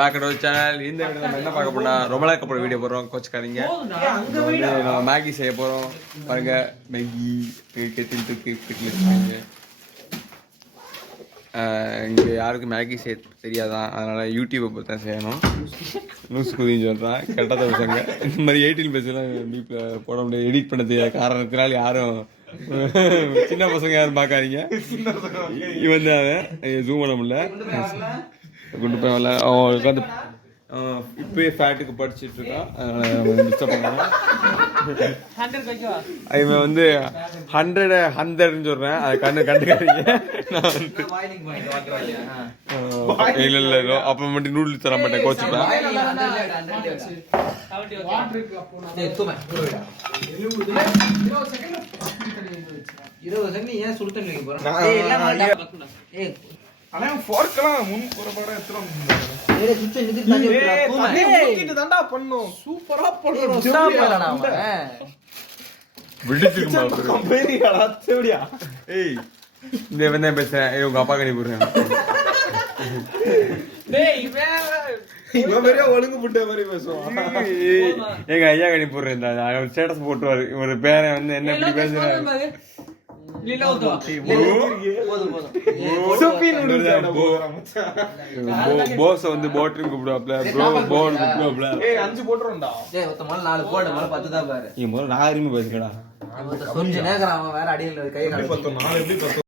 பேக்கடோ channel இந்த video நம்ம என்ன பார்க்க போனா ரொம்ப நாள் அப்புறம் வீடியோ போடுறோம். கோச்சுக்காதீங்க நம்ம மேகி செய்ய போறோம். பாருங்க மேகி கெட்டில் தூக்கி பிடிக்கல வச்சுக்கோங்க இங்கே யாருக்கும் மேகி செய்ய தெரியாதான் அதனால யூடியூப்பை பார்த்து தான் செய்யணும். லூஸ் குதின்னு சொல்கிறான் கெட்டத பசங்க இந்த மாதிரி எயிட்டீன் பேஜெல்லாம் வீட்டில் போட முடியாது. எடிட் பண்ண தெரியாத காரணத்தினால யாரும் சின்ன பசங்க யாரும் பார்க்காதீங்க. இவன் தான் அவன். ஜூம் பண்ண முடியல. கொண்டு போய் வரல அவன் உட்காந்து இப்பயே ஃபேட்டுக்கு படிச்சிட்டு இருக்கான். அதனால டிஸ்டர்ப் பண்ணாம இவன் வந்து ஹண்ட்ரட் ஹண்ட்ரட்னு சொல்றேன். அதை கண்ணு கண்டுக்காதீங்க. நான் இல்ல இல்ல இல்ல. அப்ப மட்டும் நூடுல்ஸ் தர மாட்டேன் கோச்சுப்பேன். இருபது செகண்ட் ஏன் சுடு தண்ணி வைக்க போறேன் ஏய், ஆனா ஃபோர்க்கெல்லாம் முன் எடுத்துரும் ஏய், தண்ணி பண்ணும். சூப்பரா பண்ணடா அவன். ஏய் இந்த இவன் தான் பேசுறேன். ஏய், உங்க அப்பா கணி போடுறேன். இவன் பெரிய ஒழுங்கு புட்ட மாதிரி பேசுவான். எங்க ஐயா கணி போடுறேன் ஸ்டேட்டஸ் போட்டுருவாரு இவர் பேரை வந்து என்ன இப்படி பேசுறாரு? போஸ வந்து போட்டுன்னு கூப்பிடுவாப்ல. Bro phone கூப்பிடுவாப்ல. ஏய் அஞ்சு போட்டுரும்டா ஏய், ஒருத்தன் மேல நாலு போடு, மேல பத்து தான் பாரு. நீ முதல்ல நான் அருமை பேசுங்கடா. ஒருத்தன் கொஞ்ச நேரம் அவன் வேற அடியில் கை எப்படி கால பத்தோம் நாலு எப்படி பத்தோம்